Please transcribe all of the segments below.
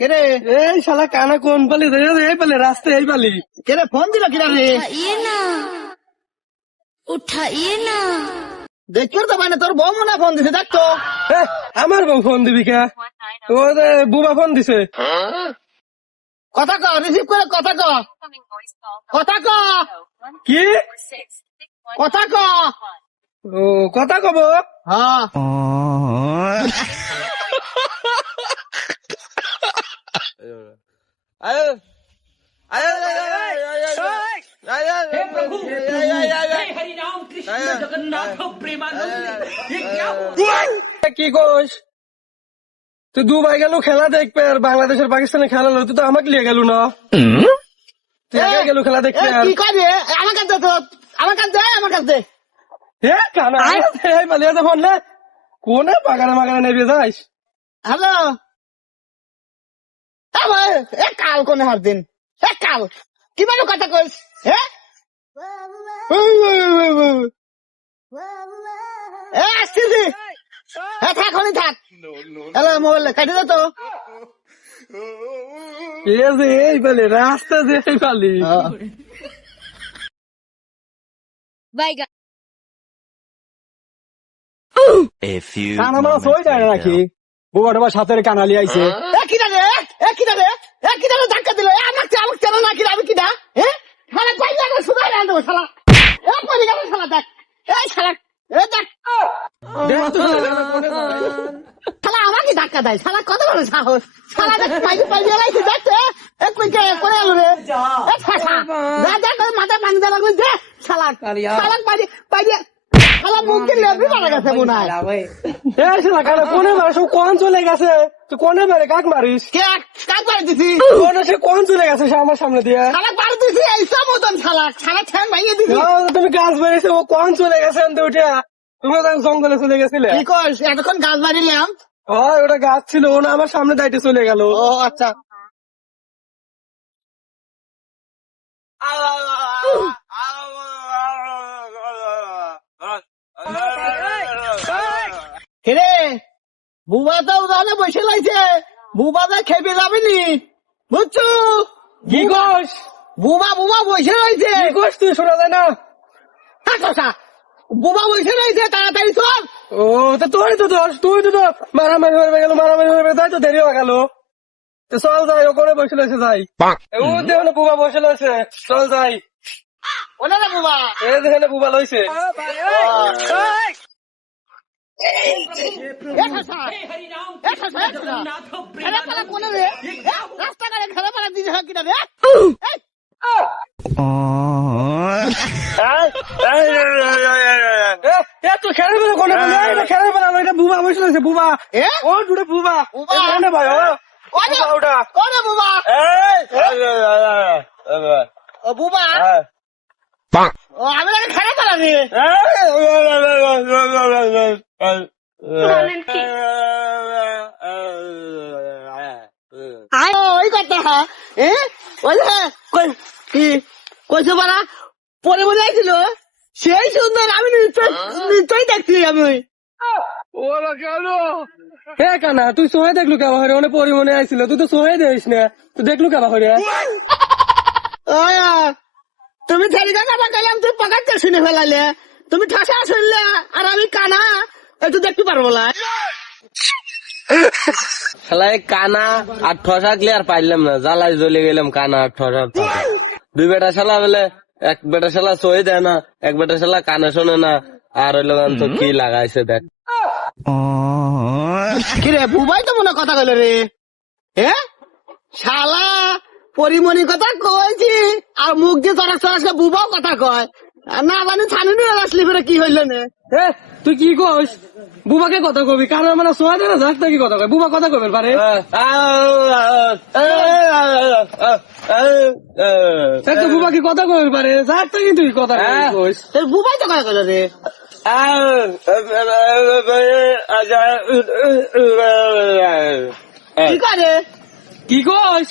কেরে? এই শালা কানা কোন পালি এই পালি রাস্তায় এই পালি। কেরে ফোন দিল কিনা রে? ইয়ে না। উঠাইয়ে না। দেখছিস তো মানে তোর বউ মনে ফোন দিছে দেখ তো। আমার বউ ফোন দিবি কে? ও বুবা ফোন দিছে। কথা ক রিসিভ করে কথা ক। কথা ক। কি? কথা ক। ও কথা কব? হ্যাঁ। কি কোস তুই দুবাই গেল খেলা দেখবে আর বাংলাদেশের পাকিস্তানের খেলা হলো তুই তো আমাকে নিয়ে গেল না তুই একা গেল খেলা দেখবে কি করে আমার কাছে তো আমার কাছে দে, আমার কাছে এ কানা এই পালি ফোন নে কোনে পাগানে মাগানে নেবে যাইস হ্যালো এ এ কাল কোনে হার দিন? এ কাল। কি মানে কথা কইস? হ্যাঁ এ আসতেছি এ থাক হলি থাক। হ্যালো মোবাইল কাটি দে তো। এ যে এই পালি রাস্তা যে এই পালি। বাইগা A few কানা মারা moments সই যায় নাকি? সাথের কানালি আইছে। এ কিনা কিনা রে এ কিনা রে ধাক্কা দিল? এ আমার চা আমার না কিনা আমি কিনা হ্যাঁ শালা কই যাবে? সুদাই না দেবো শালা। এ পড়ে গেল শালা দেখ। এ শালা এ দেখ। আমাকে ধাক্কা দেয়। শালা কত বড় সাহস। শালা দেখ দেখতে এ? কই কে করে গেল রে? এ ফাসা যা যা করে মাথা পানি দেওয়া লাগবে দে শালা শালা পাইতে পাইতে শালা মুখে লেবি মারা গেছে মনে হয়। এ শালা কোনে মারিস ও কোন চলে গেছে? তুই কোনে মারে কাক মারিস কে কাক পারে দিছি কোনে সে কোন চলে গেছে সে আমার সামনে দিয়ে শালা পারে দিছি এই সব মতন শালা শালা ঠ্যাং ভাঙিয়ে দিছি তুমি গাছ বেরিয়েছে ও কোন চলে গেছে আনতে উঠে তুমি তো জঙ্গলে চলে গেছিলে কি কস এতক্ষণ গাছ মারিলাম হয় ওটা গাছ ছিল ও না আমার সামনে দাইতে চলে গেল ও আচ্ছা হেরে বুবা তো উদাহরণে বসে লাইছে বুবা তো খেপে যাবে নি। বুঝছ? কি কোস? বুবা বুবা বসে রয়েছে। কি কোস তুই? শোনা যায় না। বুবা বসে রয়েছে তাড়াতাড়ি চল। ও তো তোর তো দোষ তুই তো দোষ মারামারি হয়ে গেল মারামারি হয়ে তাই তো দেরি হয়ে গেল। চল যাই ওখানে বসে রয়েছে যাই। ও দেখো বুবা বসে রয়েছে। চল যাই। ওলে না বুবা। এ দেখে বুবা লইছে। রাস্তাঘাটে খেলা পালা দিতে হয় কিনা কোনে বুবা বসে রয়েছে বুবা ও দুটো? কোনে ওটা ওরে বুবা ও বুবা আমি খেলা পালা রে ও, ওই কথা ওই কি কইছে বারা পরে মনে আইছিল সেই সুন্দর আমি নিশ্চয়ই দেখছি আমি ওরা কেন হে তুই তুই তো সোহে দিস না তুই দেখলু কেবা হরে ওয়া, তুমি ছেলেটা কথা তুই পকাতে শুনে ফেলালে। তুমি ঠাসা শুনলে আর আমি কানা একটু দেখতে পারব না। শালাই কানা আর ঠসা ক্লিয়ার পাইলাম না জ্বালাই জ্বলে গেলাম কানা আর ঠসা। দুই বেটা শালা বলে এক বেটা শালা সই দেয় না এক বেটা শালা কানে শোনে না আর ওই লোক তো কি লাগাইছে দেখ। কিরে বুবাই তো মনে কথা কইলে রে। হে শালা পরিমণি কথা কইছি আর মুখ দিয়ে চড়া চড়া বুবাও কথা কয়। আর না মানে ছানুনি আসলি ফেরে কি হইল নে? এ তুই কি কইস বুবাকে কথা কবি কানা মানে সোহে দে না যাক কি কথা কয়? বুবা কথা কবে পারে? সে তো বুবা কি কথা কবে পারে। যাক কি তুই কথা কইস? বুবাই তো কথা কইল রে কি করে কি কইস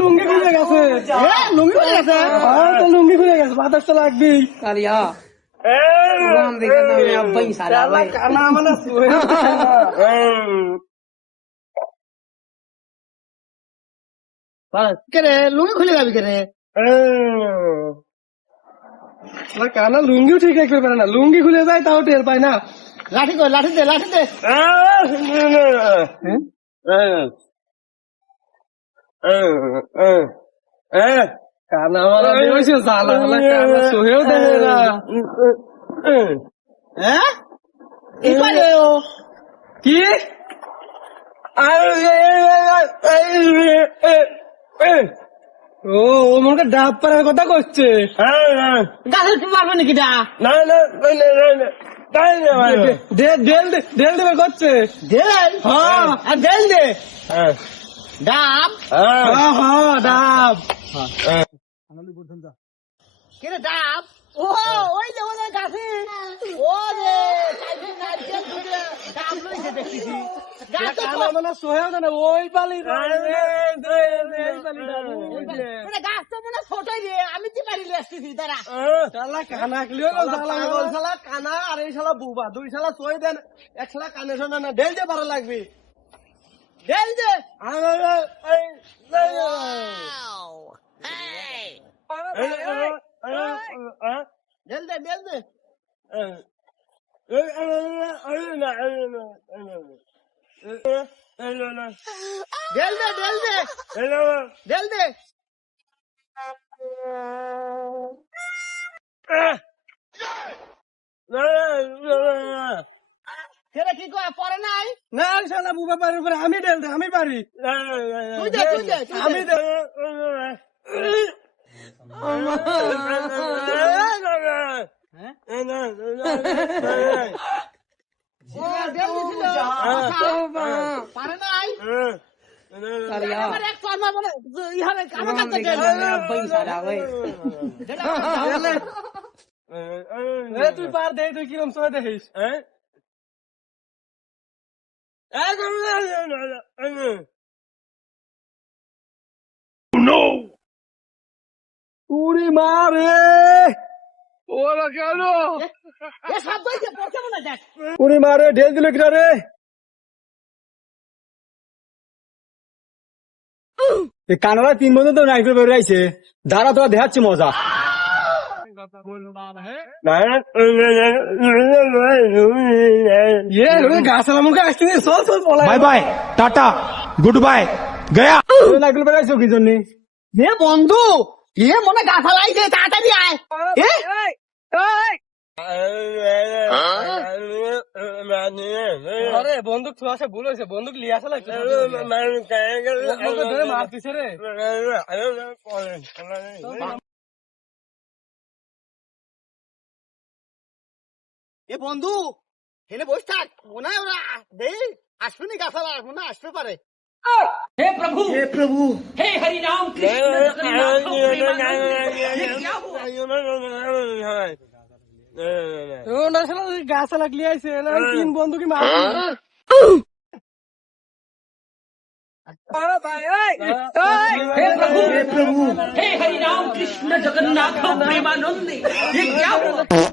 লুঙ্গি খুলে গেছে। লুঙ্গি হয়ে গেছে? হ্যাঁ লুঙ্গি খুলে গেছে বাতাস তো লাগবি শালা কানা মানে সোহেল লুঙ্গি খুলে যাবি কে রে? শালা কানা লুঙ্গিও ঠিক রাখতে পারে না। লুঙ্গি খুলে যায় তাও টের পায় না। লাঠি কর লাঠি দে লাঠি দে। কানা মানে হয়েছে জ্বালা শালা কানা সোহেও দেখে না হ্যাঁ কি পারে ও কি ও ও মনে হয় ডাব পাড়ার কথা করছে গাছের কি মারবে নাকি ডা ডেল ডেল ডেল দেবে করছে দেল হ্যাঁ আর দেল দে হ্যাঁ হ্যাঁ। ডাব কে ডাব ও ওই যে ওদের গাছে। ও রে ডাব লইছে দেখতেছি। আমি কি পারি আসতেছি দাঁড়া। কানা কানা। আর এই শালা বুবা। দুই শালা সোয়ে দেন এক শালা কানে শোনে না। ডেল ভালো লাগবে। দেল দে দেল দে দেল দে দেল দে দেল ছেলে কি কয় পরে নাই? না শালা বুবা পারি উপরে আমি ডেল আমি পারি তুই দে তুই দে আমি দে। পারে নাই এ তুই পার দে তুই কিরম সোয়ে দেখিস? উড়ি মারে। ওরা কেন? এ সব বইছে পড়ছে দেখ। উড়ি মারে ঢেল দিল কিনা রে কানাডা তিন বন্ধু তো রাইফেল বের আইছে। দাঁড়া তোরা দেখাচ্ছি মজা। ये গাছ আমার আসতে চল চল পলাই bye bye tata goodbye গয়া রাইফেল বের আইছো কি জন্য এ বন্ধু এ মনে গাছা লাইছে তাড়াতাড়ি আয় এ আরে বন্দুক তো আছে ভুল হয়েছে বন্দুক লিয়ে আসা লাগছে ধরে মারতিছে রে এ বন্ধু হেনে বসে থাক মনে হয় ওরা দে আসবে নি গাছা লাগ মনে হয় আসতে পারে ও না শালা গাছ লাগলি আইছে না তিন বন্দুকি মার हे हरि राम कृष्ण जगन्नाथ प्रेमानंद ये क्या हुआ